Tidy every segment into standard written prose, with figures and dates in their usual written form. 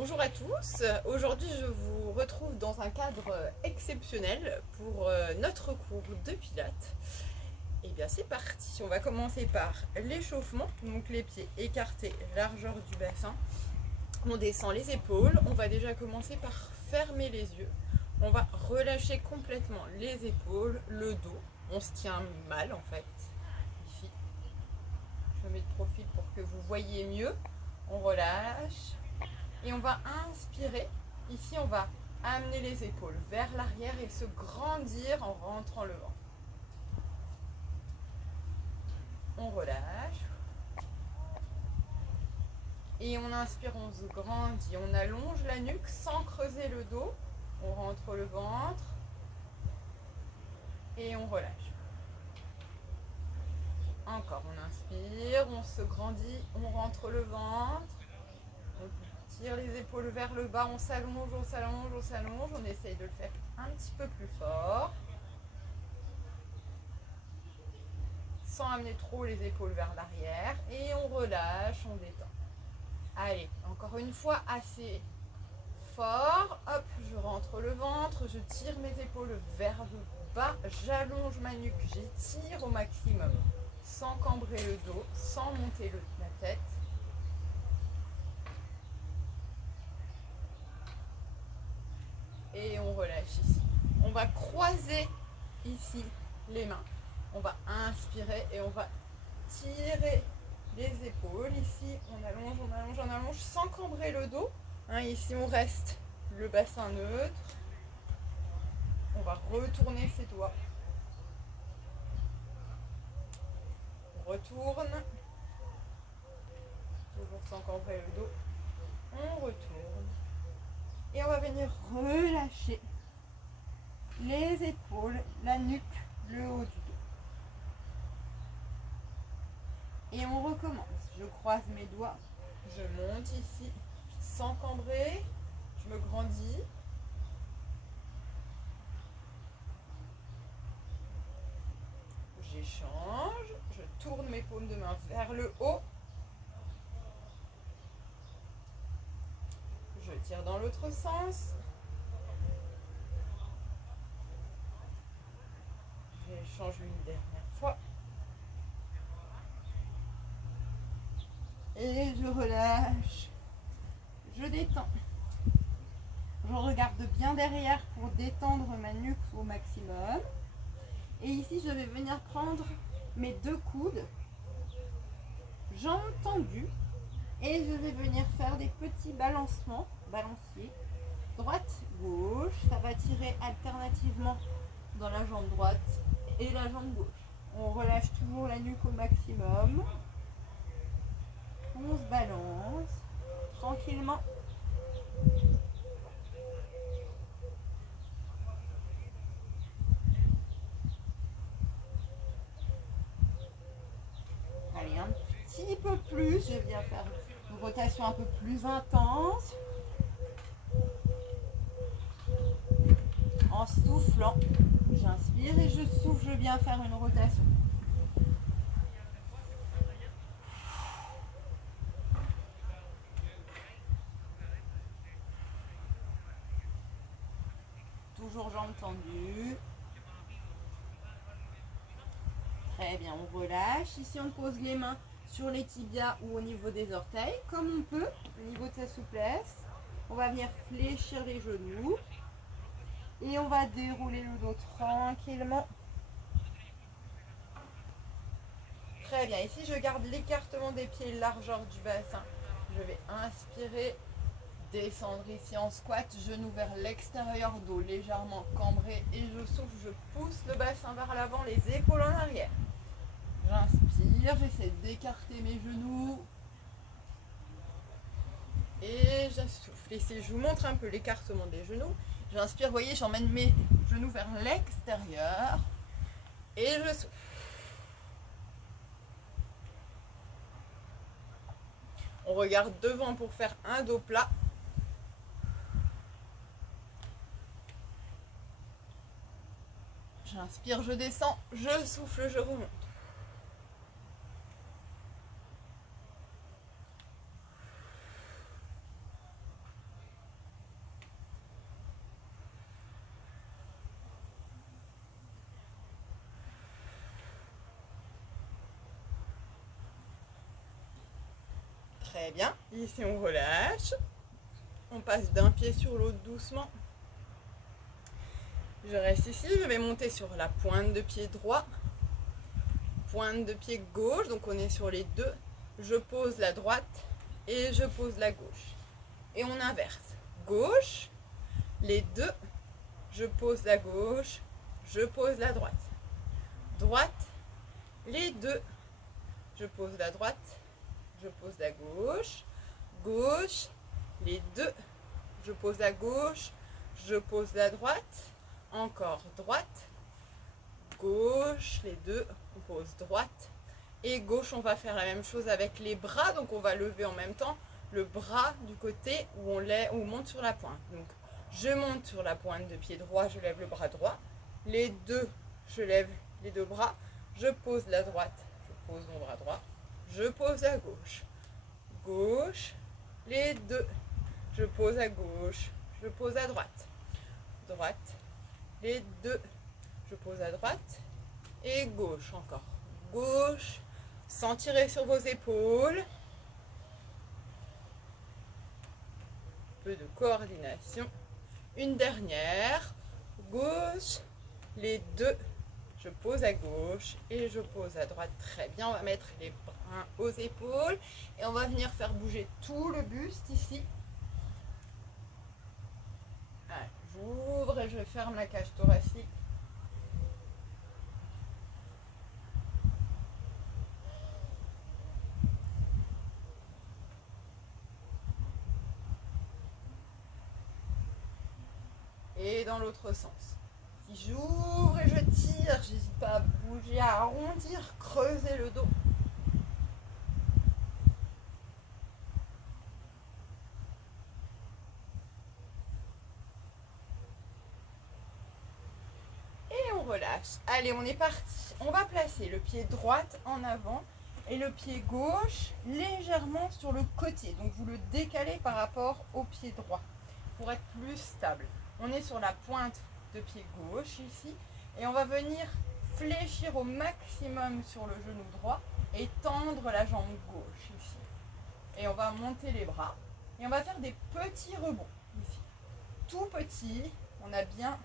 Bonjour à tous, aujourd'hui je vous retrouve dans un cadre exceptionnel pour notre cours de pilates. Et bien c'est parti, on va commencer par l'échauffement, donc les pieds écartés, largeur du bassin. On descend les épaules, on va déjà commencer par fermer les yeux. On va relâcher complètement les épaules, le dos, on se tient mal en fait, ici. Je me mets de profil pour que vous voyez mieux, on relâche. Et on va inspirer. Ici, on va amener les épaules vers l'arrière et se grandir en rentrant le ventre. On relâche. Et on inspire, on se grandit. On allonge la nuque sans creuser le dos. On rentre le ventre. Et on relâche. Encore, on inspire, on se grandit, on rentre le ventre. On tire les épaules vers le bas, on s'allonge, on s'allonge, on s'allonge. On essaye de le faire un petit peu plus fort. Sans amener trop les épaules vers l'arrière. Et on relâche, on détend. Allez, encore une fois, assez fort. Hop, je rentre le ventre, je tire mes épaules vers le bas, j'allonge ma nuque, j'étire au maximum, sans cambrer le dos, sans monter la tête. Et on relâche ici. On va croiser ici les mains. On va inspirer et on va tirer les épaules. Ici, on allonge, on allonge, on allonge sans cambrer le dos. Ici, on reste le bassin neutre. On va retourner ses doigts. On retourne. Toujours sans cambrer le dos. On retourne. Et on va venir relâcher les épaules, la nuque, le haut du dos. Et on recommence. Je croise mes doigts. Je monte ici sans cambrer. Je me grandis. J'échange. Je tourne mes paumes de main vers le haut. Je tire dans l'autre sens. J'échange une dernière fois. Et je relâche. Je détends. Je regarde bien derrière pour détendre ma nuque au maximum. Et ici, je vais venir prendre mes deux coudes, jambes tendues, et je vais venir faire des petits balancements, balanciers, droite, gauche. Ça va tirer alternativement dans la jambe droite et la jambe gauche. On relâche toujours la nuque au maximum. On se balance tranquillement. Allez, un petit peu plus. Je viens faire une rotation un peu plus intense. En soufflant, j'inspire et je souffle. Je viens faire une rotation. Toujours jambes tendues. Très bien, on relâche. Ici, on pose les mains sur les tibias ou au niveau des orteils, comme on peut, au niveau de sa souplesse. On va venir fléchir les genoux. Et on va dérouler le dos tranquillement. Très bien, ici je garde l'écartement des pieds, largeur du bassin. Je vais inspirer, descendre ici en squat, genou vers l'extérieur, dos légèrement cambré. Et je souffle, je pousse le bassin vers l'avant, les épaules en arrière. J'inspire, j'essaie d'écarter mes genoux. Et je souffle. Ici, je vous montre un peu l'écartement des genoux. J'inspire, vous voyez, j'emmène mes genoux vers l'extérieur. Et je souffle. On regarde devant pour faire un dos plat. J'inspire, je descends, je souffle, je remonte. Très bien. Ici, on relâche. On passe d'un pied sur l'autre doucement. Je reste ici. Je vais monter sur la pointe de pied droit. Pointe de pied gauche. Donc, on est sur les deux. Je pose la droite et je pose la gauche. Et on inverse. Gauche, les deux. Je pose la gauche. Je pose la droite. Droite, les deux. Je pose la droite. Je pose la gauche. Gauche, les deux. Je pose la gauche. Je pose la droite. Encore droite. Gauche, les deux. On pose droite. Et gauche, on va faire la même chose avec les bras. Donc, on va lever en même temps le bras du côté où on monte sur la pointe. Donc, je monte sur la pointe de pied droit. Je lève le bras droit. Les deux, je lève les deux bras. Je pose la droite. Je pose mon bras droit. Je pose à gauche. Gauche, les deux. Je pose à gauche. Je pose à droite. Droite, les deux. Je pose à droite. Et gauche encore. Gauche, sans tirer sur vos épaules. Peu de coordination. Une dernière. Gauche, les deux. Je pose à gauche et je pose à droite. Très bien, on va mettre les bras aux épaules et on va venir faire bouger tout le buste ici. J'ouvre et je ferme la cage thoracique. Et dans l'autre sens. Si j'ouvre et je tire, j'hésite pas à bouger, à arrondir, creuser le dos. Et on relâche. Allez, on est parti. On va placer le pied droit en avant et le pied gauche légèrement sur le côté. Donc vous le décalez par rapport au pied droit pour être plus stable. On est sur la pointe de pied gauche ici et on va venir fléchir au maximum sur le genou droit et tendre la jambe gauche ici. Et on va monter les bras et on va faire des petits rebonds ici. Tout petit, on a bien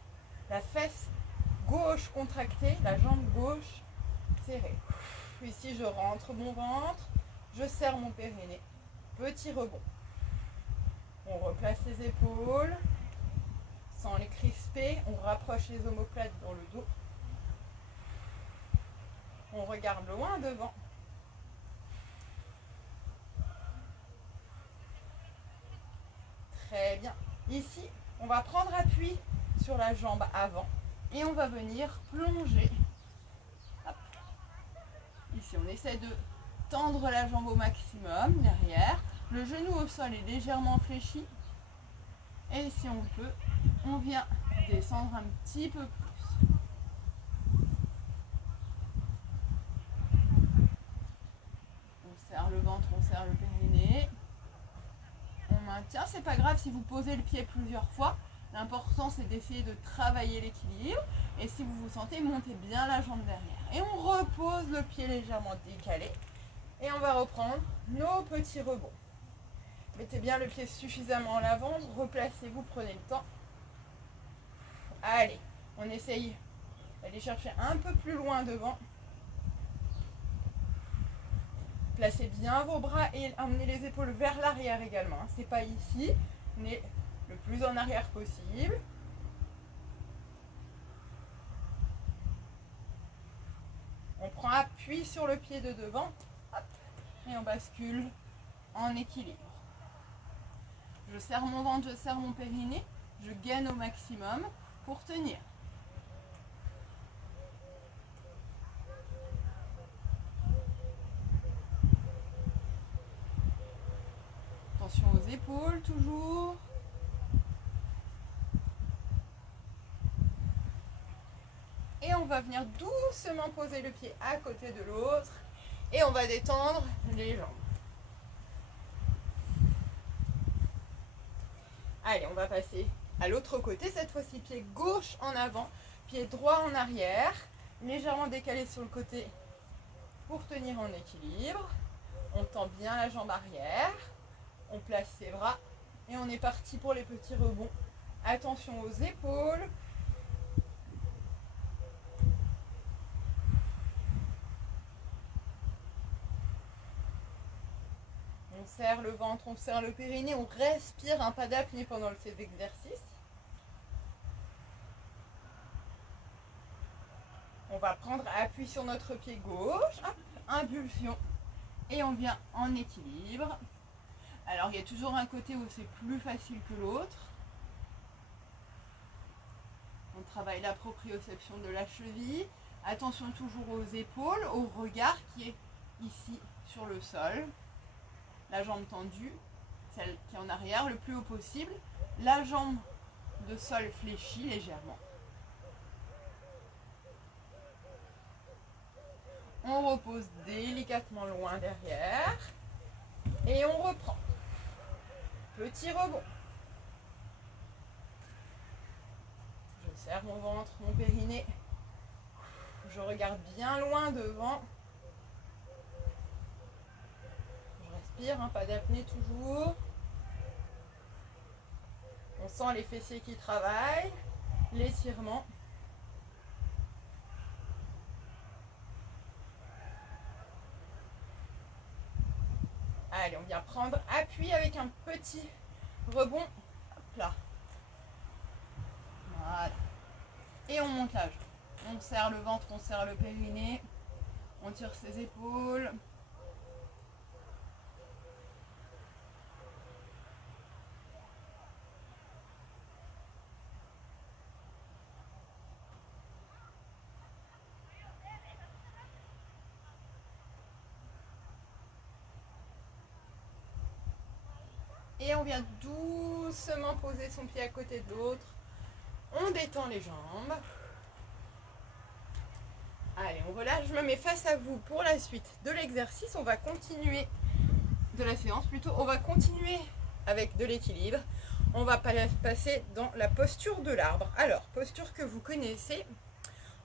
la fesse gauche contractée, la jambe gauche serrée. Ici, je rentre mon ventre, je serre mon périnée. Petit rebond. On replace les épaules. Sans les crisper, on rapproche les omoplates dans le dos. On regarde loin devant. Très bien. Ici, on va prendre appui sur la jambe avant et on va venir plonger. Hop. Ici, on essaie de tendre la jambe au maximum derrière. Le genou au sol est légèrement fléchi. Et si on peut, on vient descendre un petit peu plus. On serre le ventre, on serre le périnée. On maintient, c'est pas grave si vous posez le pied plusieurs fois. L'important c'est d'essayer de travailler l'équilibre. Et si vous vous sentez, montez bien la jambe derrière. Et on repose le pied légèrement décalé. Et on va reprendre nos petits rebonds. Mettez bien le pied suffisamment en avant, replacez-vous, prenez le temps. Allez, on essaye d'aller chercher un peu plus loin devant. Placez bien vos bras et emmenez les épaules vers l'arrière également. C'est pas ici, mais le plus en arrière possible. On prend appui sur le pied de devant, hop, et on bascule en équilibre. Je serre mon ventre, je serre mon périnée, je gaine au maximum pour tenir. Attention aux épaules toujours. Et on va venir doucement poser le pied à côté de l'autre et on va détendre les jambes. Allez, on va passer à l'autre côté, cette fois-ci pied gauche en avant, pied droit en arrière, légèrement décalé sur le côté pour tenir en équilibre. On tend bien la jambe arrière. On place ses bras et on est parti pour les petits rebonds. Attention aux épaules. On serre le ventre, on serre le périnée, on respire, un pas d'apnée pendant ces exercices. On va prendre appui sur notre pied gauche, hop, impulsion, et on vient en équilibre. Alors il y a toujours un côté où c'est plus facile que l'autre. On travaille la proprioception de la cheville. Attention toujours aux épaules, au regard qui est ici sur le sol. La jambe tendue, celle qui est en arrière, le plus haut possible. La jambe de sol fléchie légèrement. On repose délicatement loin derrière. Et on reprend. Petit rebond. Je serre mon ventre, mon périnée. Je regarde bien loin devant. Je respire, hein, pas d'apnée toujours. On sent les fessiers qui travaillent, l'étirement. Allez, on vient prendre appui avec un petit rebond. Hop là. Voilà. Et on monte la jambe. On serre le ventre, on serre le périnée. On tire ses épaules. Et on vient doucement poser son pied à côté de l'autre. On détend les jambes. Allez, on relâche. Je me mets face à vous pour la suite de l'exercice. On va continuer, de la séance plutôt. On va continuer avec de l'équilibre. On va passer dans la posture de l'arbre. Alors, posture que vous connaissez.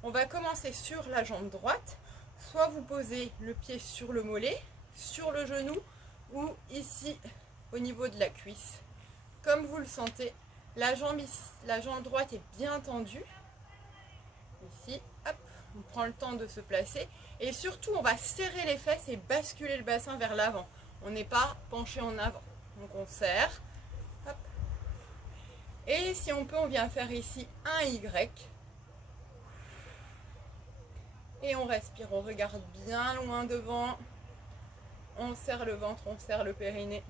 On va commencer sur la jambe droite. Soit vous posez le pied sur le mollet, sur le genou ou ici au niveau de la cuisse. Comme vous le sentez, la jambe droite est bien tendue. Ici, hop, on prend le temps de se placer. Et surtout, on va serrer les fesses et basculer le bassin vers l'avant. On n'est pas penché en avant. Donc on serre. Hop. Et si on peut, on vient faire ici un Y. Et on respire, on regarde bien loin devant. On serre le ventre, on serre le périnée.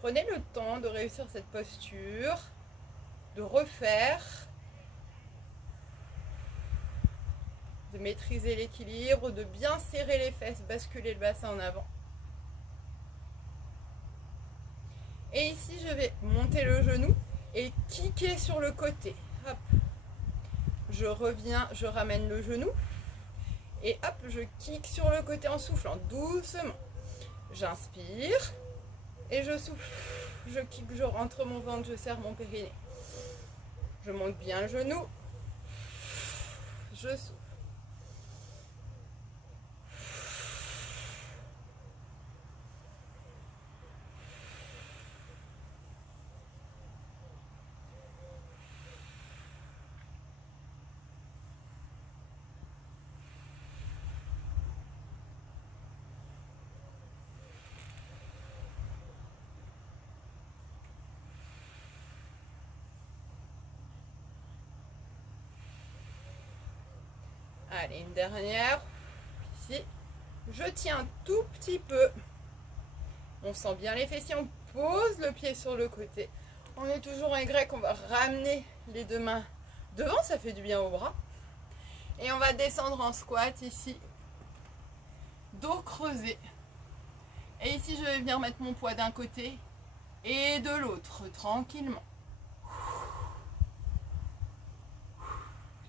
Prenez le temps de réussir cette posture, de refaire, de maîtriser l'équilibre, de bien serrer les fesses, basculer le bassin en avant. Et ici, je vais monter le genou et kicker sur le côté. Hop. Je reviens, je ramène le genou et hop, je kick sur le côté en soufflant doucement. J'inspire. Et je souffle, je kick, je rentre mon ventre, je serre mon périnée. Je monte bien le genou. Je souffle. Allez, une dernière. Ici, je tiens un tout petit peu. On sent bien les fessiers, on pose le pied sur le côté. On est toujours en Y, on va ramener les deux mains devant, ça fait du bien aux bras. Et on va descendre en squat ici. Dos creusé. Et ici, je vais venir mettre mon poids d'un côté et de l'autre, tranquillement.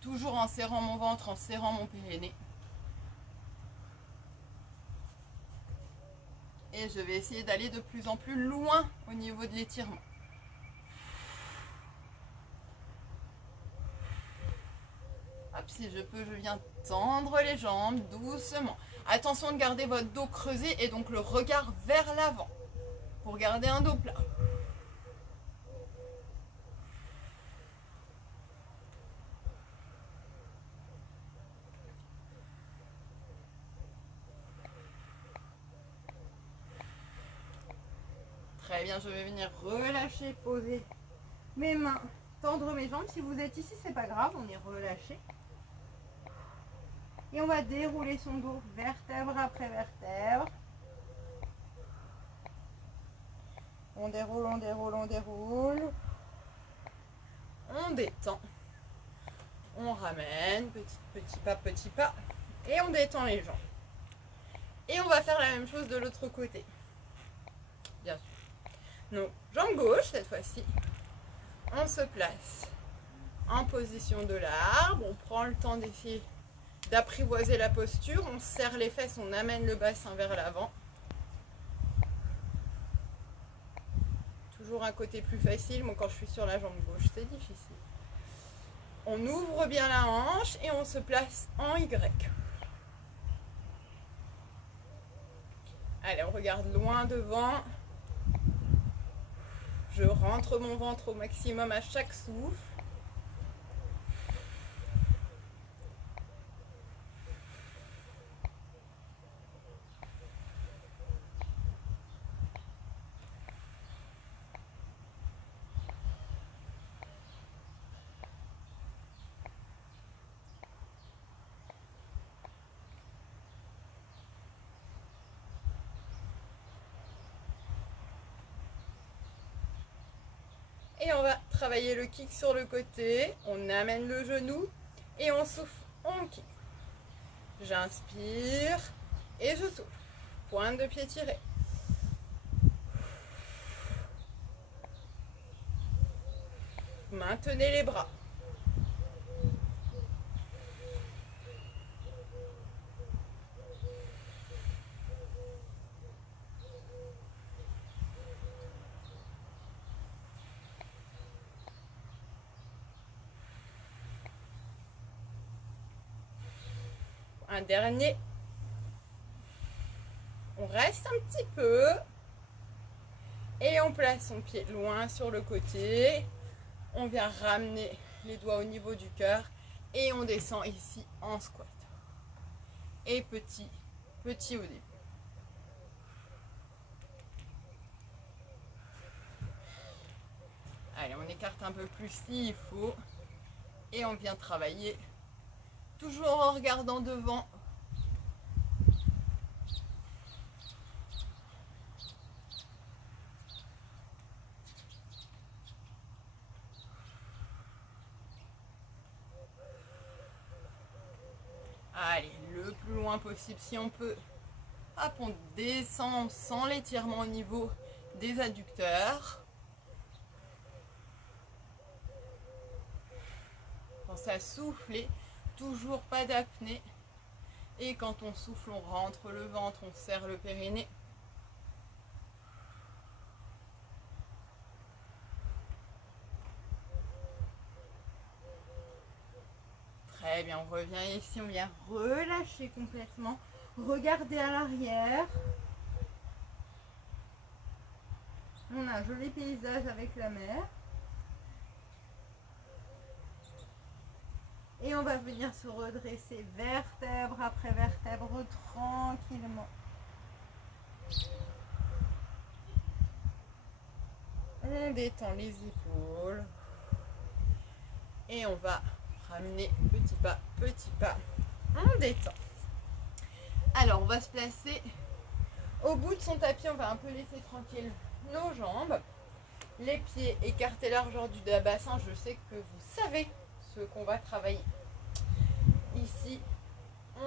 Toujours en serrant mon ventre, en serrant mon périnée. Et je vais essayer d'aller de plus en plus loin au niveau de l'étirement. Hop, si je peux, je viens tendre les jambes doucement. Attention de garder votre dos creusé et donc le regard vers l'avant pour garder un dos plat. Très bien, je vais venir relâcher, poser mes mains, tendre mes jambes. Si vous êtes ici, c'est pas grave, on est relâché. Et on va dérouler son dos vertèbre après vertèbre. On déroule, on déroule, on déroule. On détend. On ramène, petit pas. Et on détend les jambes. Et on va faire la même chose de l'autre côté. Bien sûr. Donc, jambe gauche cette fois-ci. On se place en position de l'arbre. On prend le temps d'essayer d'apprivoiser la posture. On serre les fesses, on amène le bassin vers l'avant. Toujours un côté plus facile. Moi, quand je suis sur la jambe gauche, c'est difficile. On ouvre bien la hanche et on se place en Y. Allez, on regarde loin devant. Je rentre mon ventre au maximum à chaque souffle. Et on va travailler le kick sur le côté. On amène le genou et on souffle, on kick. J'inspire et je souffle. Pointe de pied tirée. Maintenez les bras. Un dernier. On reste un petit peu. Et on place son pied loin sur le côté. On vient ramener les doigts au niveau du cœur. Et on descend ici en squat. Et petit au début. Allez, on écarte un peu plus s'il faut. Et on vient travailler. Toujours en regardant devant. Allez, le plus loin possible si on peut. Hop, on descend sans l'étirement au niveau des adducteurs. Pensez à souffler. Toujours pas d'apnée. Et quand on souffle, on rentre le ventre, on serre le périnée. Très bien, on revient ici, on vient relâcher complètement. Regardez à l'arrière. On a un joli paysage avec la mer. Et on va venir se redresser vertèbre après vertèbre tranquillement. On détend les épaules. Et on va ramener petit pas. On détend. Alors on va se placer au bout de son tapis. On va un peu laisser tranquille nos jambes. Les pieds écartés largeur du bassin. Je sais que vous savez ce qu'on va travailler. Ici,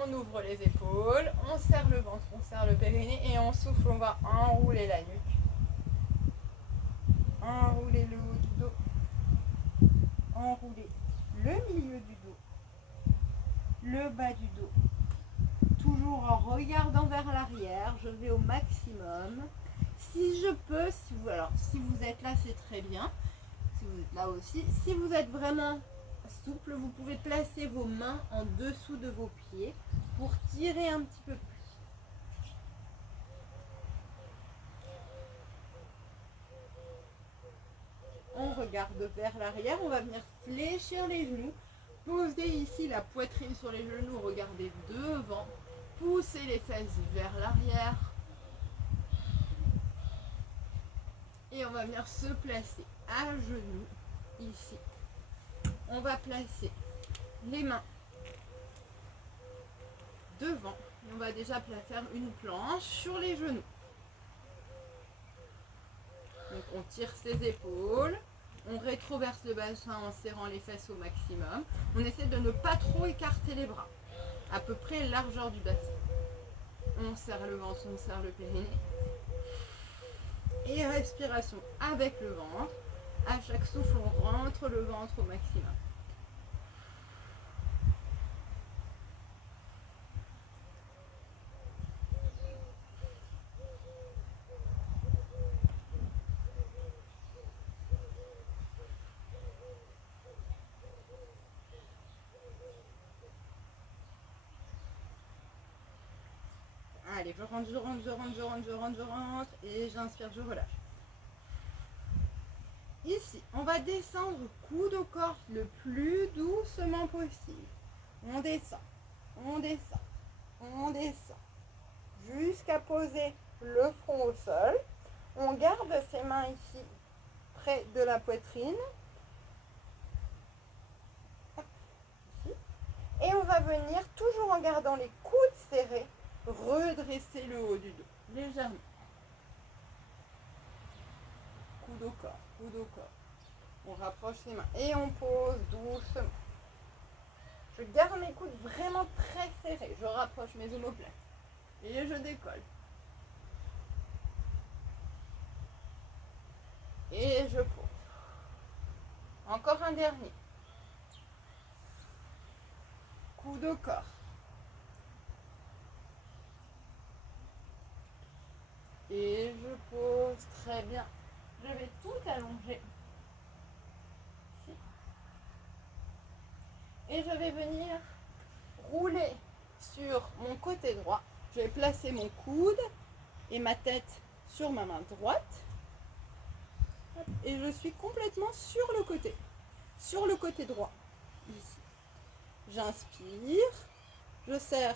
on ouvre les épaules, on serre le ventre, on serre le périnée et on souffle, on va enrouler la nuque. Enrouler le haut du dos. Enrouler le milieu du dos. Le bas du dos. Toujours en regardant vers l'arrière, je vais au maximum. Si je peux, si vous êtes là, c'est très bien. Si vous êtes là aussi. Si vous êtes vraiment souple, vous pouvez placer vos mains en dessous de vos pieds pour tirer un petit peu plus. On regarde vers l'arrière, on va venir fléchir les genoux, poser ici la poitrine sur les genoux, regardez devant, poussez les fesses vers l'arrière. Et on va venir se placer à genoux ici. On va placer les mains devant. Et on va déjà faire une planche sur les genoux. Donc on tire ses épaules. On rétroverse le bassin en serrant les fesses au maximum. On essaie de ne pas trop écarter les bras. À peu près largeur du bassin. On serre le ventre, on serre le périnée. Et respiration avec le ventre. À chaque souffle, on rentre le ventre au maximum. Allez, je rentre, je rentre, je rentre, je rentre, je rentre, je rentre. Et j'inspire, je relâche. Ici, on va descendre coude au corps le plus doucement possible. On descend, on descend, on descend. Jusqu'à poser le front au sol. On garde ses mains ici, près de la poitrine. Et on va venir, toujours en gardant les coudes serrés, redresser le haut du dos, légèrement. Coude au corps, coude au corps. On rapproche les mains et on pose doucement. Je garde mes coudes vraiment très serrés. Je rapproche mes omoplates et je décolle. Et je pose. Encore un dernier. Coude au corps. Et je pose très bien. Je vais tout allonger. Et je vais venir rouler sur mon côté droit. Je vais placer mon coude et ma tête sur ma main droite. Et je suis complètement sur le côté droit. Ici. J'inspire. Je serre.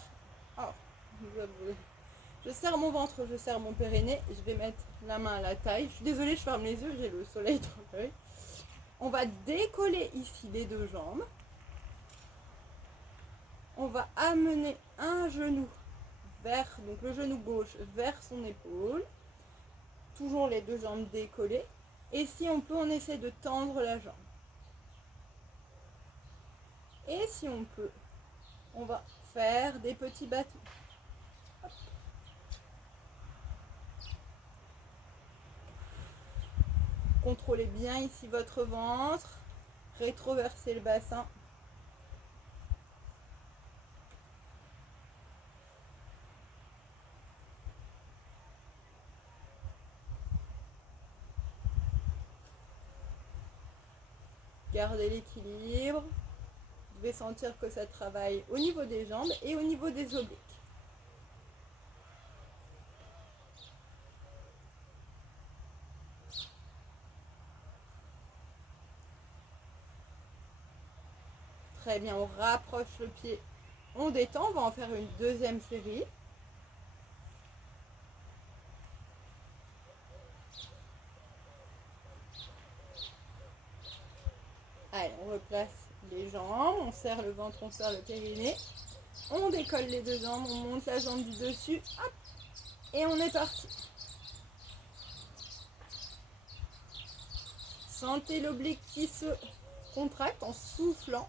Je serre mon ventre, je serre mon périnée. Je vais mettre la main à la taille. Je suis désolée, je ferme les yeux, j'ai le soleil dans l'œil. On va décoller ici les deux jambes. On va amener un genou vers, donc le genou gauche vers son épaule. Toujours les deux jambes décollées. Et si on peut, on essaie de tendre la jambe. Et si on peut, on va faire des petits battements. Hop. Contrôlez bien ici votre ventre. Rétroversez le bassin. Gardez l'équilibre. Vous devez sentir que ça travaille au niveau des jambes et au niveau des obliques. Très bien, on rapproche le pied, on détend, on va en faire une deuxième série. Allez, on replace les jambes, on serre le ventre, on serre le périnée. On décolle les deux jambes, on monte la jambe du dessus, hop, et on est parti. Sentez l'oblique qui se contracte en soufflant.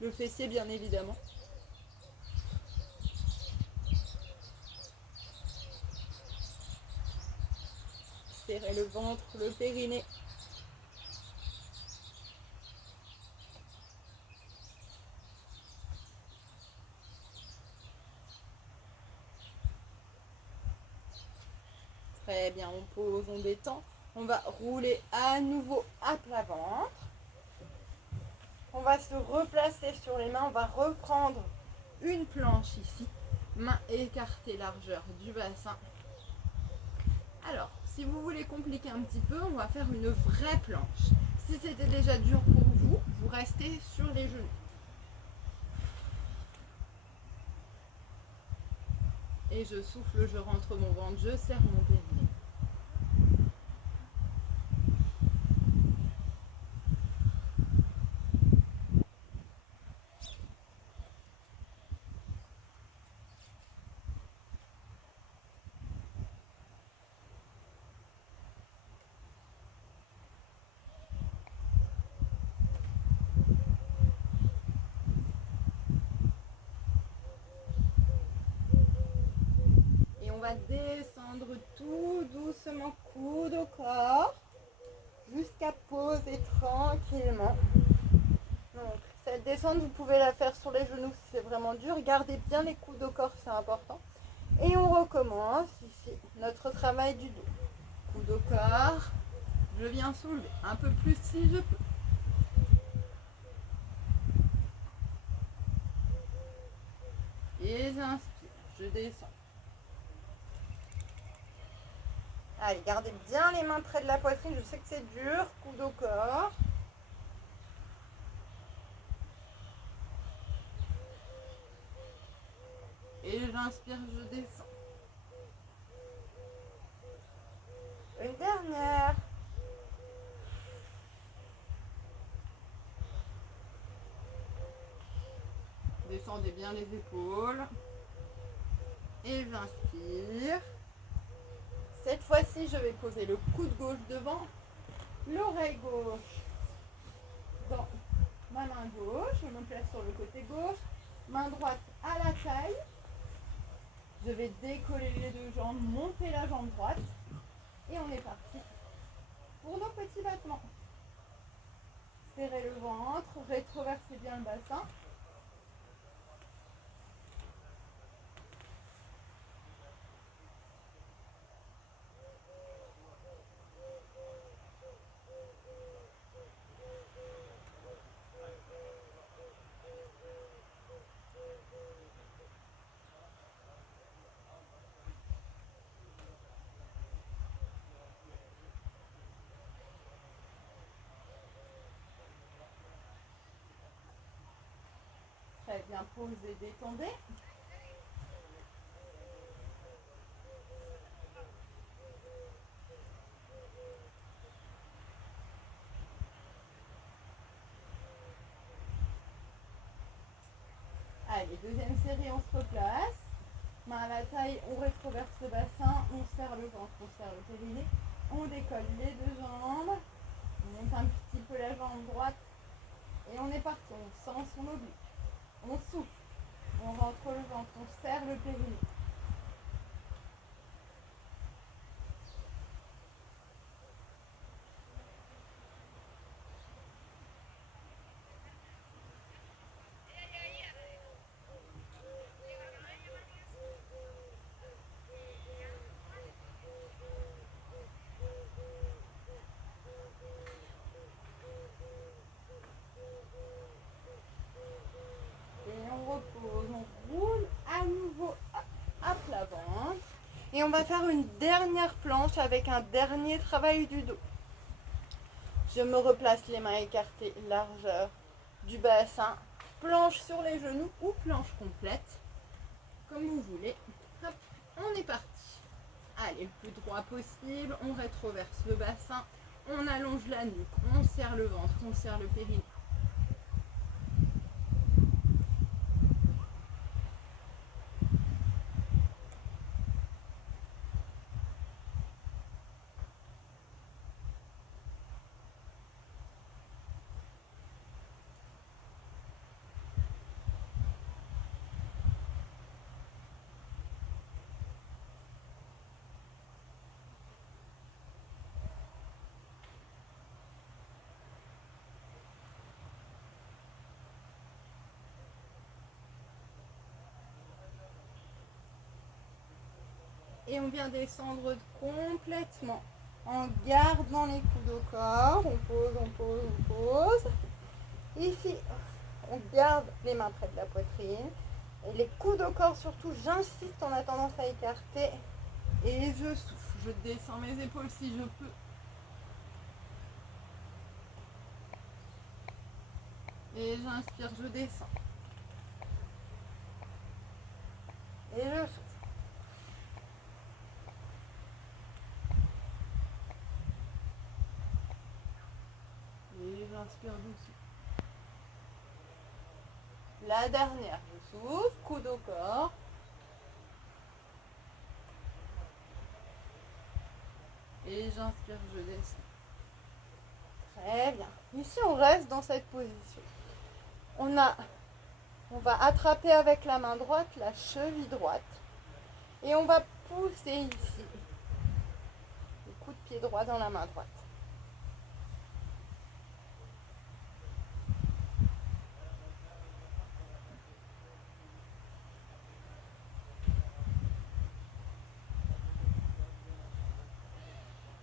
Le fessier, bien évidemment. Serrez le ventre, le périnée. Très bien, on pose, on détend. On va rouler à nouveau à plat ventre. On va se replacer sur les mains. On va reprendre une planche ici. Mains écartées, largeur du bassin. Alors, si vous voulez compliquer un petit peu, on va faire une vraie planche. Si c'était déjà dur pour vous, vous restez sur les genoux. Et je souffle, je rentre mon ventre, je serre mon périnée. Et on va descendre tout doucement, coude au corps, jusqu'à poser tranquillement. Donc, cette descente, vous pouvez la faire sur les genoux si c'est vraiment dur. Gardez bien les coudes au corps, c'est important. Et on recommence ici notre travail du dos. Coude au corps, je viens soulever un peu plus si je peux. Et j'inspire, je descends. Allez, gardez bien les mains près de la poitrine, je sais que c'est dur, coude au corps. Et j'inspire, je descends. Une dernière. Descendez bien les épaules. Et j'inspire. Cette fois-ci, je vais poser le coude gauche devant, l'oreille gauche dans ma main gauche. Je me place sur le côté gauche. Main droite à la taille. Je vais décoller les deux jambes, monter la jambe droite. Et on est parti pour nos petits battements. Serrez le ventre, rétroversez bien le bassin. Très bien, posez, détendez. Allez, deuxième série, on se replace. Main à la taille, on rétroverse le bassin, on serre le ventre, on serre le périnée. On décolle les deux jambes. On monte un petit peu la jambe droite. Et on est parti, on sent son oblique. On souffle. On rentre le ventre, on serre le périnée. Et on repose, on roule à nouveau à plat ventre. Et on va faire une dernière planche avec un dernier travail du dos. Je me replace les mains écartées, largeur du bassin. Planche sur les genoux ou planche complète, comme vous voulez. Hop, on est parti. Allez, le plus droit possible, on rétroverse le bassin, on allonge la nuque, on serre le ventre, on serre le périnée. Et on vient descendre complètement En gardant les coudes au corps, on pose, on pose, on pose. Ici, on garde les mains près de la poitrine. Et les coudes au corps surtout, j'insiste, on a tendance à écarter. Et je souffle, je descends mes épaules si je peux. Et j'inspire, je descends. Et je souffle. Et j'inspire doucement. La dernière, je souffle, coude au corps. Et j'inspire, je descends. Très bien. Ici, on reste dans cette position. On va attraper avec la main droite la cheville droite. Et on va pousser ici. Le coup de pied droit dans la main droite.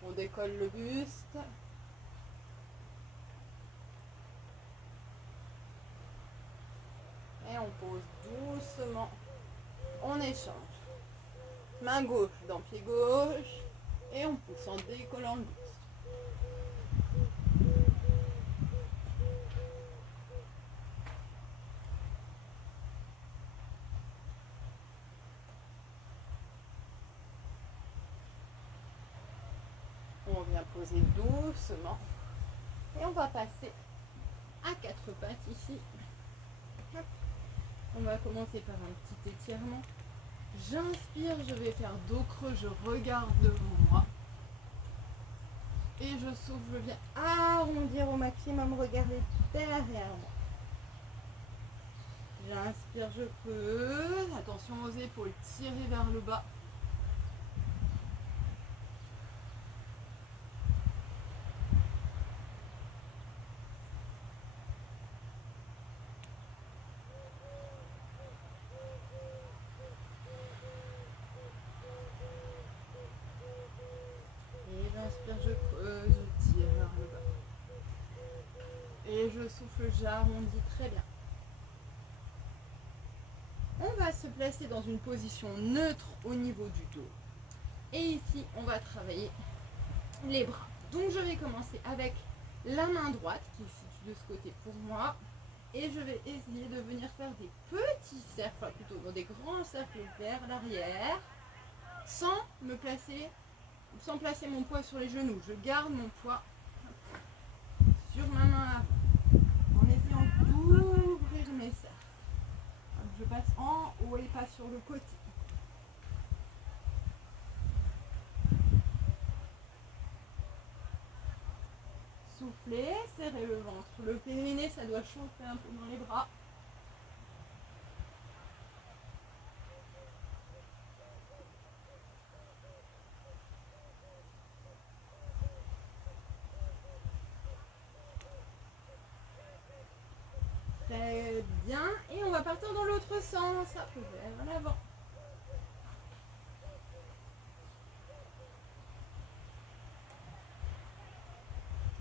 On décolle le buste. Et on pose doucement. On échange. Main gauche dans pied gauche. Et on pousse en décollant le buste. On vient poser doucement. Et on va passer à quatre pattes ici. On va commencer par un petit étirement. J'inspire, je vais faire dos creux, je regarde devant moi. Et je souffle, je viens arrondir au maximum, regarder derrière moi. J'inspire, je peux. Attention aux épaules, tirer vers le bas. Et j'inspire, je creuse, je tire vers le bas. Et je souffle, j'arrondis très bien. On va se placer dans une position neutre au niveau du dos. Et ici, on va travailler les bras. Donc je vais commencer avec la main droite qui se situe de ce côté pour moi. Et je vais essayer de venir faire des petits cercles, enfin plutôt dans des grands cercles vers l'arrière, sans placer mon poids sur les genoux. Je garde mon poids sur ma main avant, en essayant d'ouvrir mes cercles. Je passe en haut et pas sur le côté. Soufflez, serrez le ventre. Le périnée, ça doit chauffer un peu dans les bras. Très bien. Et on va partir dans l'autre sens. Vers l'avant.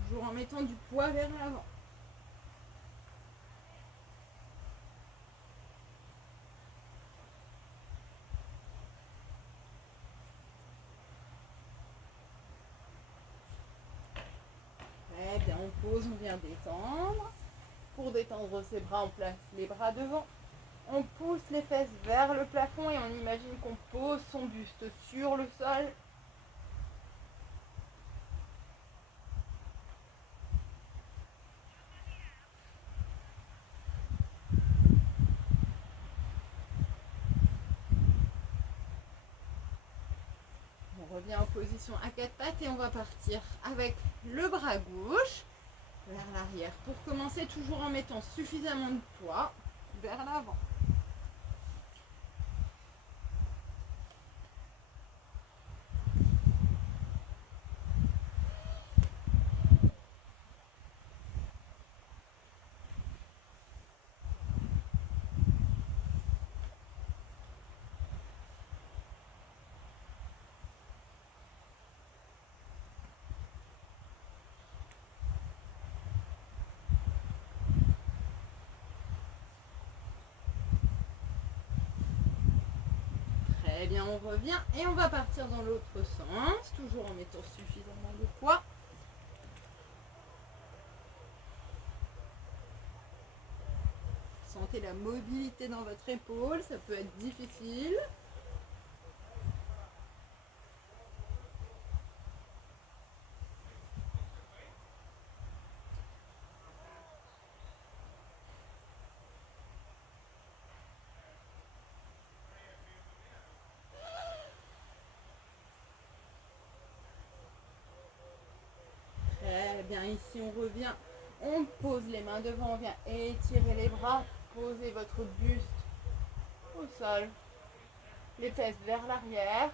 Toujours en mettant du poids vers l'avant. Très bien, on pose, on vient détendre. Pour détendre ses bras, on place les bras devant. On pousse les fesses vers le plafond et on imagine qu'on pose son buste sur le sol. On revient en position à quatre pattes et on va partir avec le bras gauche vers l'arrière. Pour commencer, toujours en mettant suffisamment de poids vers l'avant. bien, on revient et on va partir dans l'autre sens, toujours en mettant suffisamment de poids. Sentez la mobilité dans votre épaule, ça peut être difficile. Très bien, ici on revient, on pose les mains devant, on vient étirer les bras, posez votre buste au sol, les fesses vers l'arrière.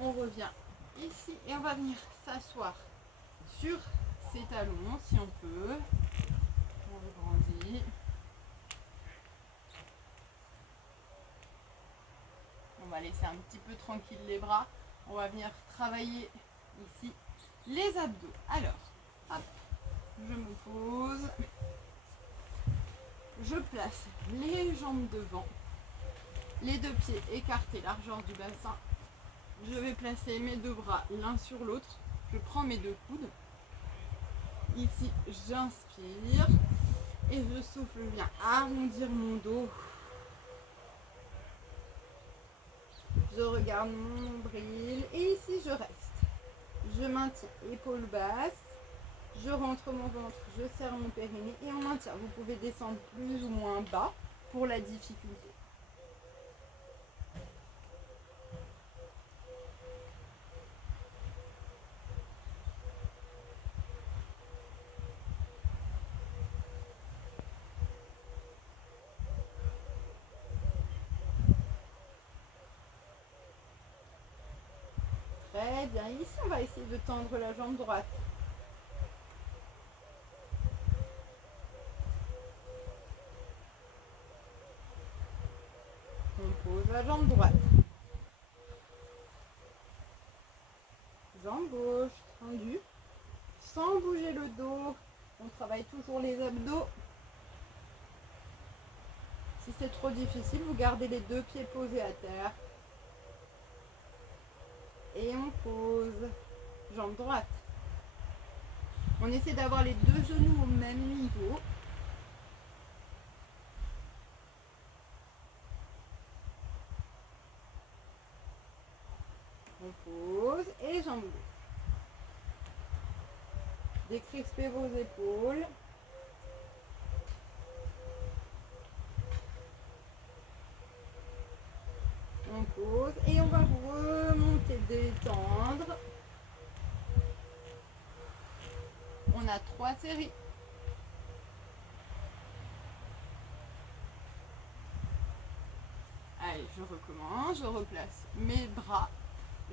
On revient ici et on va venir s'asseoir sur ses talons si on peut. On grandit. On va laisser un petit peu tranquille les bras. On va venir travailler ici les abdos. Alors, hop, je me pose. Je place les jambes devant. Les deux pieds écartés, largeur du bassin. Je vais placer mes deux bras l'un sur l'autre. Je prends mes deux coudes. Ici, j'inspire et je souffle bien, arrondir mon dos. Je regarde mon nombril et ici, je reste. Je maintiens épaules basses. Je rentre mon ventre, je serre mon périnée et on maintient. Vous pouvez descendre plus ou moins bas pour la difficulté. Très bien, ici on va essayer de tendre la jambe droite. On pose la jambe droite. Jambe gauche tendue, sans bouger le dos. On travaille toujours les abdos. Si c'est trop difficile, vous gardez les deux pieds posés à terre. Et on pose. Jambe droite. On essaie d'avoir les deux genoux au même niveau. On pose et jambe gauche. Décrispez vos épaules. On pose et on va remonter, détendre. On a 3 séries. Allez, je recommence, je replace mes bras,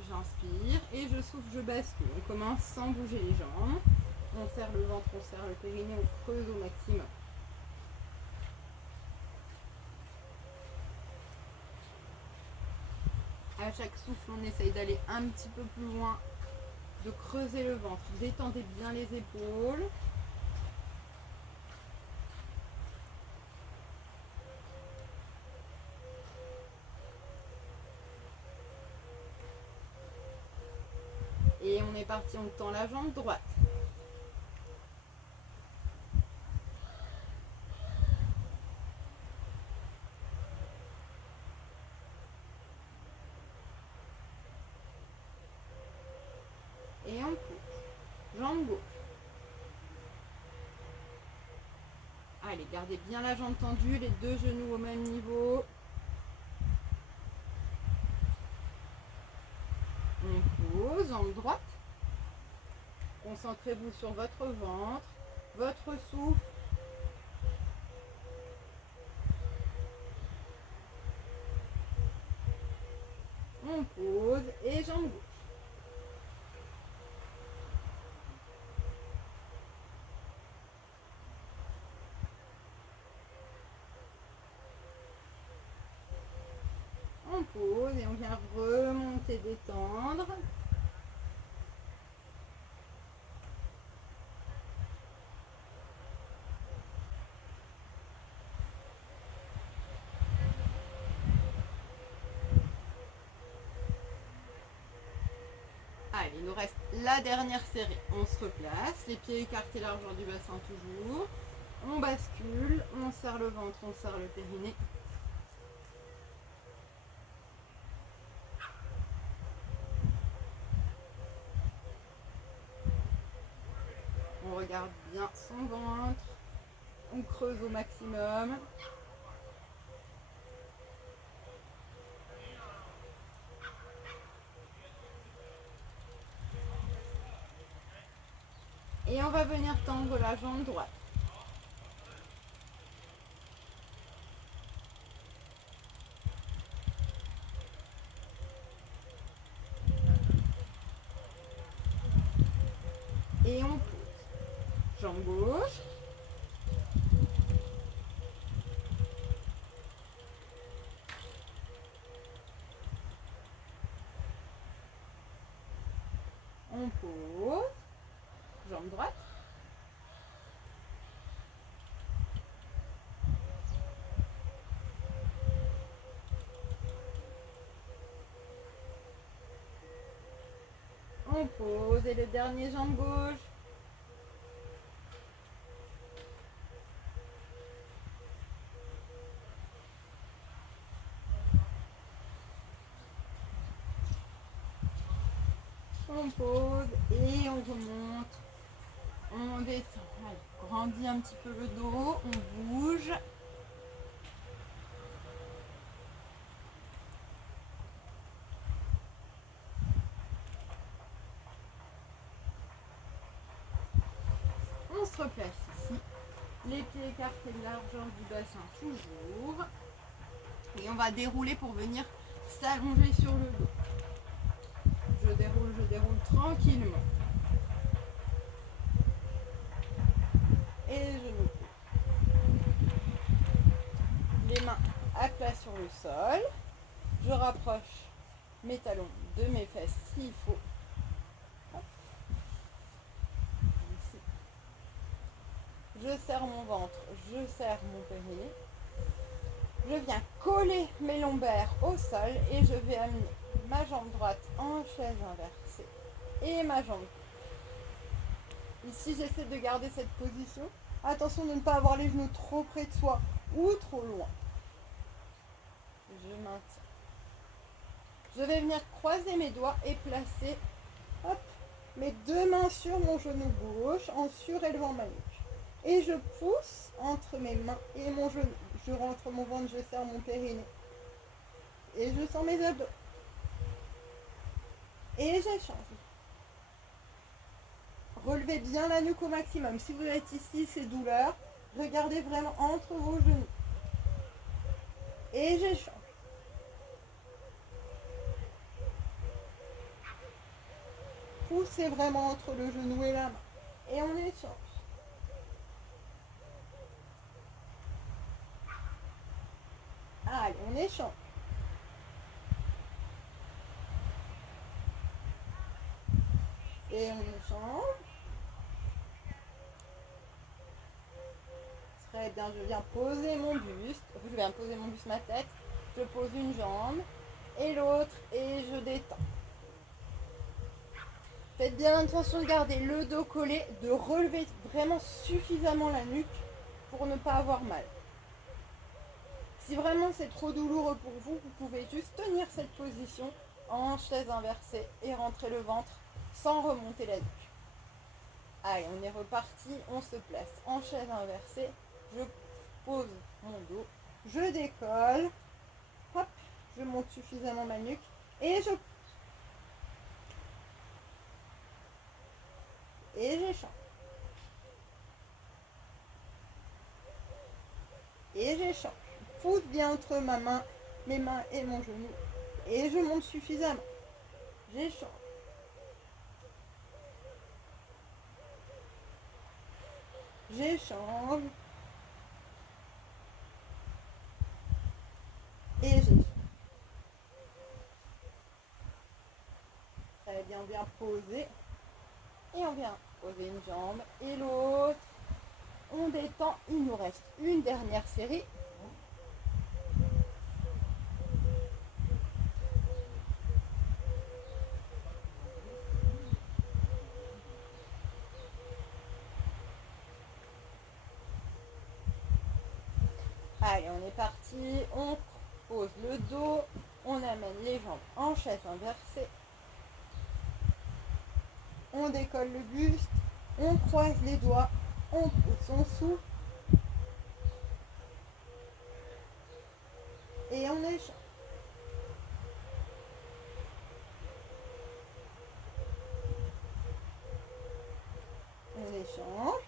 j'inspire et je souffle, je bascule. On commence sans bouger les jambes. On serre le ventre, on serre le périnée, on creuse au maximum. À chaque souffle, on essaye d'aller un petit peu plus loin, de creuser le ventre. Détendez bien les épaules. Et on est parti, on tend la jambe droite. Et on pousse. Jambe gauche. Allez, gardez bien la jambe tendue, les deux genoux au même niveau. On pose, jambe droite. Concentrez-vous sur votre ventre, votre souffle. On pose et jambe gauche. On pose et on vient remonter, détendre. Allez, il nous reste la dernière série. On se replace, les pieds écartés largeur du bassin toujours. On bascule, on serre le ventre, on serre le périnée. On regarde bien son ventre. On creuse au maximum. Et on va venir tendre la jambe droite. Et on pose. Jambe gauche. On pose. Jambe droite. On pose et le dernier jambe gauche. On pose et on remonte. On descend. Allez, on grandit un petit peu le dos. On bouge. On se replace ici. Les pieds écartés de largeur du bassin toujours. Et on va dérouler pour venir s'allonger sur le dos. Je déroule tranquillement. Et je me pose. Les mains à plat sur le sol. Je rapproche mes talons de mes fesses s'il faut. Hop. Ici. Je serre mon ventre, je serre mon périnée. Je viens coller mes lombaires au sol et je vais amener ma jambe droite en chaise inversée et ma jambe gauche. Ici, j'essaie de garder cette position. Attention de ne pas avoir les genoux trop près de soi ou trop loin. Je maintiens. Je vais venir croiser mes doigts et placer hop, mes deux mains sur mon genou gauche en surélevant ma nuque. Et je pousse entre mes mains et mon genou. Je rentre mon ventre, je serre mon périnée. Et je sens mes abdos. Et j'échange. Relevez bien la nuque au maximum. Si vous êtes ici, c'est douleur. Regardez vraiment entre vos genoux. Et j'échange. Poussez vraiment entre le genou et la main. Et on échange. Allez, on échange. Et on échange. Très bien, je viens poser mon buste. Je viens poser mon buste, ma tête. Je pose une jambe et l'autre et je détends. Faites bien attention de garder le dos collé, de relever vraiment suffisamment la nuque pour ne pas avoir mal. Si vraiment c'est trop douloureux pour vous, vous pouvez juste tenir cette position en chaise inversée et rentrer le ventre sans remonter la nuque. Allez, on est reparti, on se place en chaise inversée. Je pose mon dos, je décolle, hop, je monte suffisamment ma nuque et j'échange. Et j'échange. Pousse bien entre mes mains et mon genou. Et je monte suffisamment. J'échange. J'échange. Et j'échange. poser. Et on vient poser une jambe et l'autre. On détend, il nous reste une dernière série. Allez, on est parti, on pose le dos, on amène les jambes en chaise inversée, on décolle le buste, on croise les doigts, on pousse son souffle et on échange. On échange.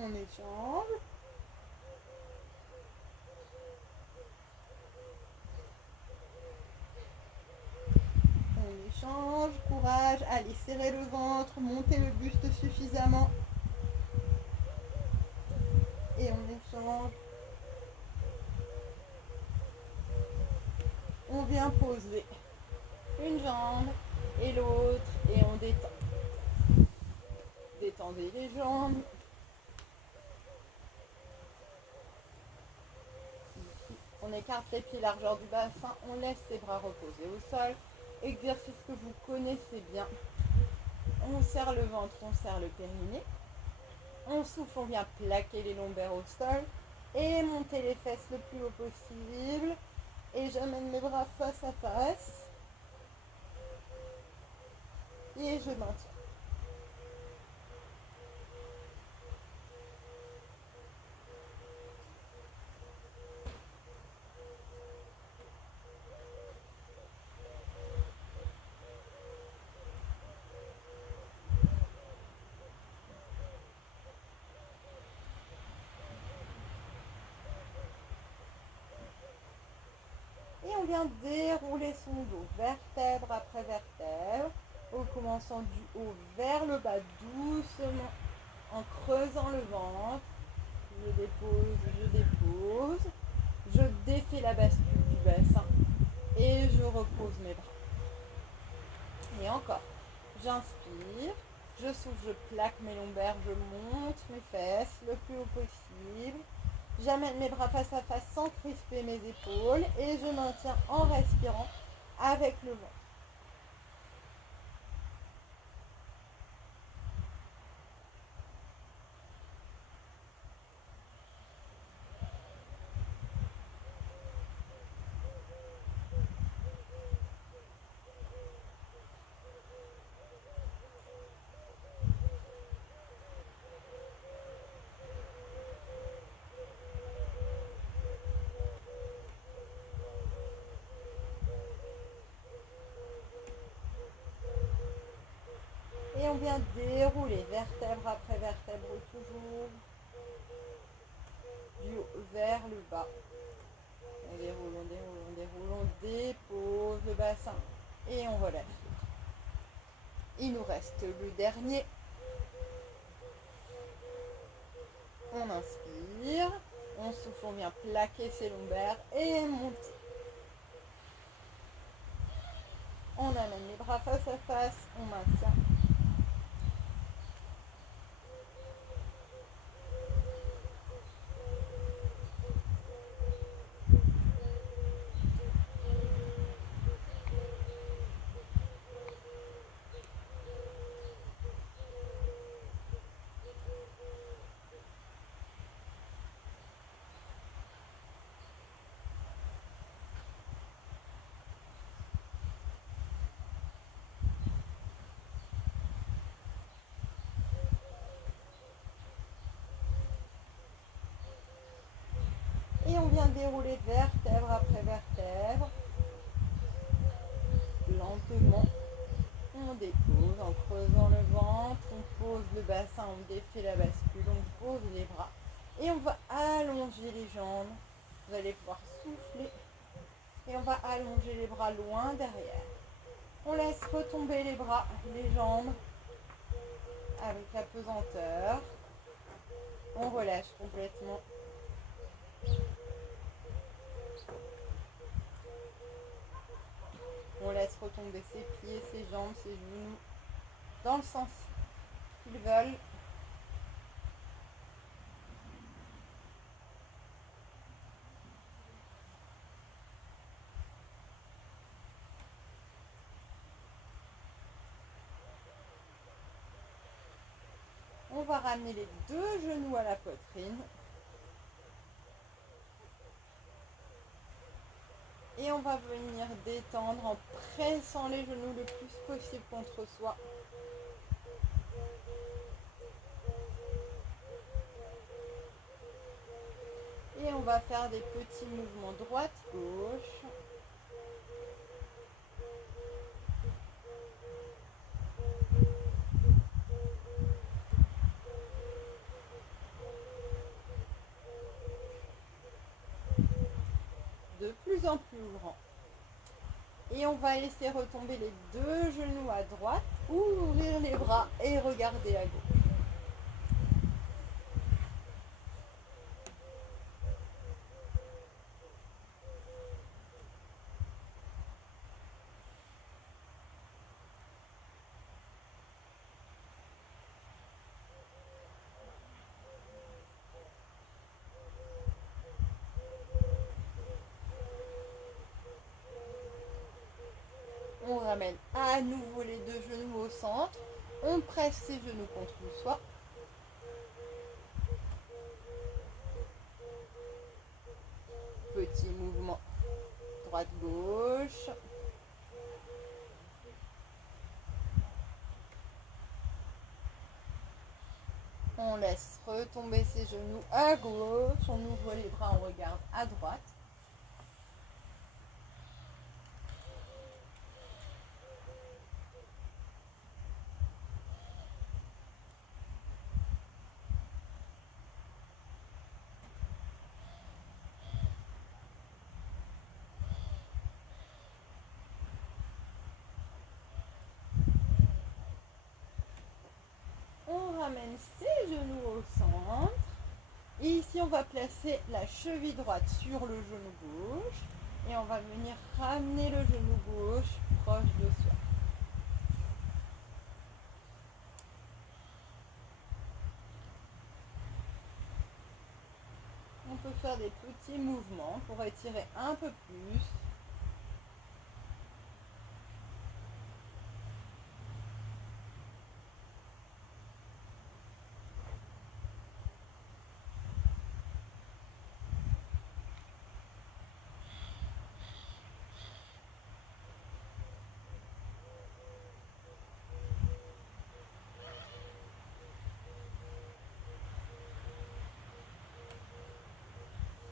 On échange. On échange. Courage. Allez, serrez le ventre. Montez le buste suffisamment. Et on échange. On vient poser une jambe et l'autre. Et on détend. Détendez les jambes. On écarte les pieds largeur du bassin, on laisse ses bras reposer au sol. Exercice que vous connaissez bien. On serre le ventre, on serre le périnée. On souffle, on vient plaquer les lombaires au sol et monter les fesses le plus haut possible. Et j'amène mes bras face à face. Et je maintiens. Et on vient dérouler son dos, vertèbre après vertèbre, en commençant du haut vers le bas, doucement, en creusant le ventre. Je dépose, je défais la bascule du bassin et je repose mes bras. Et encore, j'inspire, je souffle, je plaque mes lombaires, je monte mes fesses le plus haut possible. J'amène mes bras face à face sans crisper mes épaules et je maintiens en respirant avec le vent. Et on vient dérouler vertèbre après vertèbre toujours du haut vers le bas. On déroule, on déroule, on déroule, on dépose le bassin et on relève. Il nous reste le dernier. On inspire, on souffle, on vient plaquer ses lombaires et monter. On amène les bras face à face, on maintient. Et on vient dérouler vertèbre après vertèbre. Lentement, on dépose en creusant le ventre, on pose le bassin, on défait la bascule, on pose les bras. Et on va allonger les jambes. Vous allez pouvoir souffler. Et on va allonger les bras loin derrière. On laisse retomber les bras, les jambes avec la pesanteur. On relâche complètement. tomber ses pieds, ses jambes, ses genoux dans le sens qu'ils veulent. On va ramener les deux genoux à la poitrine. Et on va venir détendre en pressant les genoux le plus possible contre soi. Et on va faire des petits mouvements droite-gauche. De plus en plus grand. Et on va laisser retomber les deux genoux à droite, ouvrir les bras et regarder à gauche. On ramène à nouveau les deux genoux au centre. On presse ses genoux contre soi. Petit mouvement droite-gauche. On laisse retomber ses genoux à gauche. On ouvre les bras, on regarde à droite. On ramène ses genoux au centre. Et ici, on va placer la cheville droite sur le genou gauche. Et on va venir ramener le genou gauche proche de soi. On peut faire des petits mouvements pour étirer un peu plus.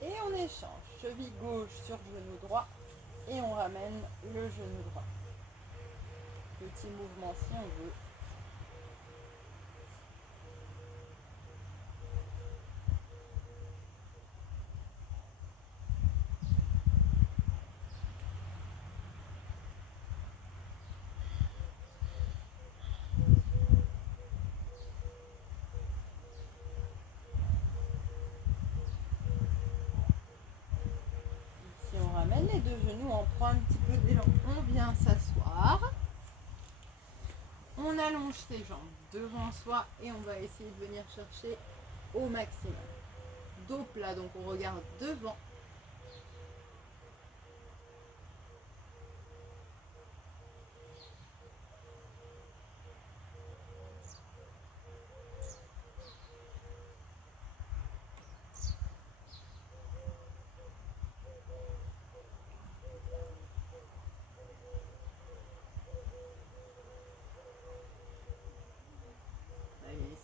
Et on échange cheville gauche sur genou droit et on ramène le genou droit. Petit mouvement si on veut. Les deux genoux, on prend un petit peu d'élan, on vient s'asseoir, on allonge ses jambes devant soi et on va essayer de venir chercher au maximum. Dos plat, donc on regarde devant.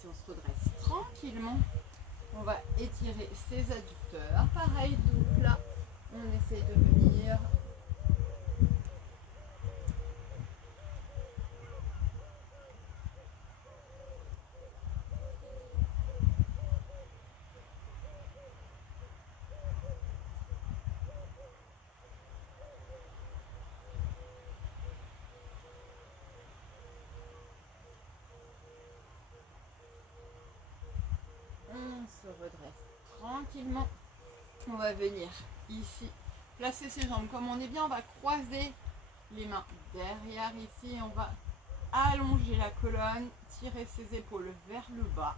On se redresse tranquillement, on va étirer ses adducteurs, pareil dos plat, on essaie de venir se redresse tranquillement. On va venir ici placer ses jambes comme on est bien, on va croiser Les mains derrière ici, on va allonger la colonne, tirer ses épaules vers le bas.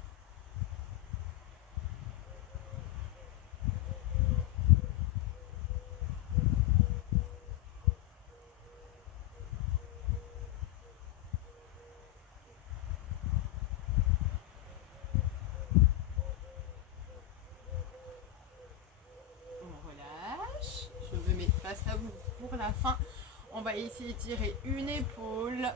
On relâche. Je me mets face à vous pour la fin. On va ici étirer une épaule.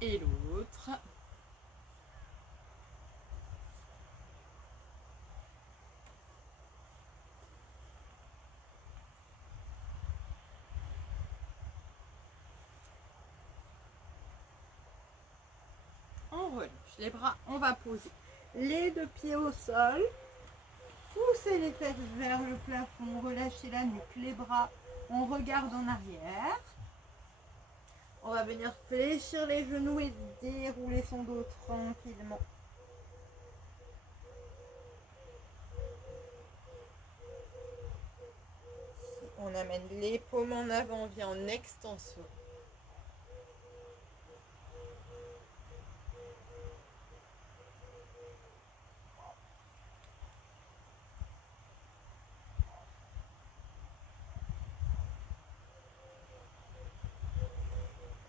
Et l'autre. On relâche les bras, on va poser les deux pieds au sol. Poussez les fesses vers le plafond, relâchez la nuque, les bras, on regarde en arrière. On va venir fléchir les genoux et dérouler son dos tranquillement. On amène les paumes en avant, on vient en extension.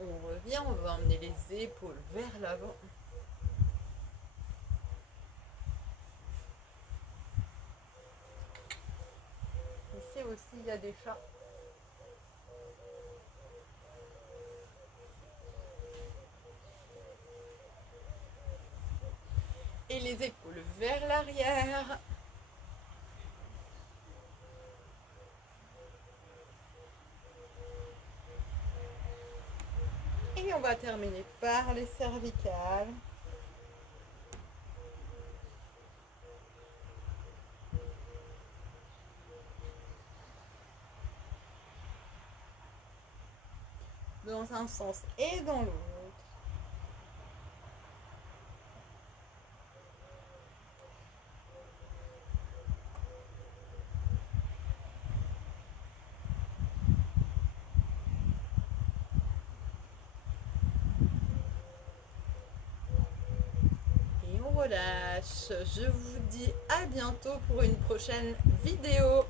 On revient, on va emmener les épaules vers l'avant. Ici aussi, il y a des chats. Et les épaules vers l'arrière. Et on va terminer par les cervicales. Dans un sens et dans l'autre. Et on relâche. Je vous dis à bientôt pour une prochaine vidéo.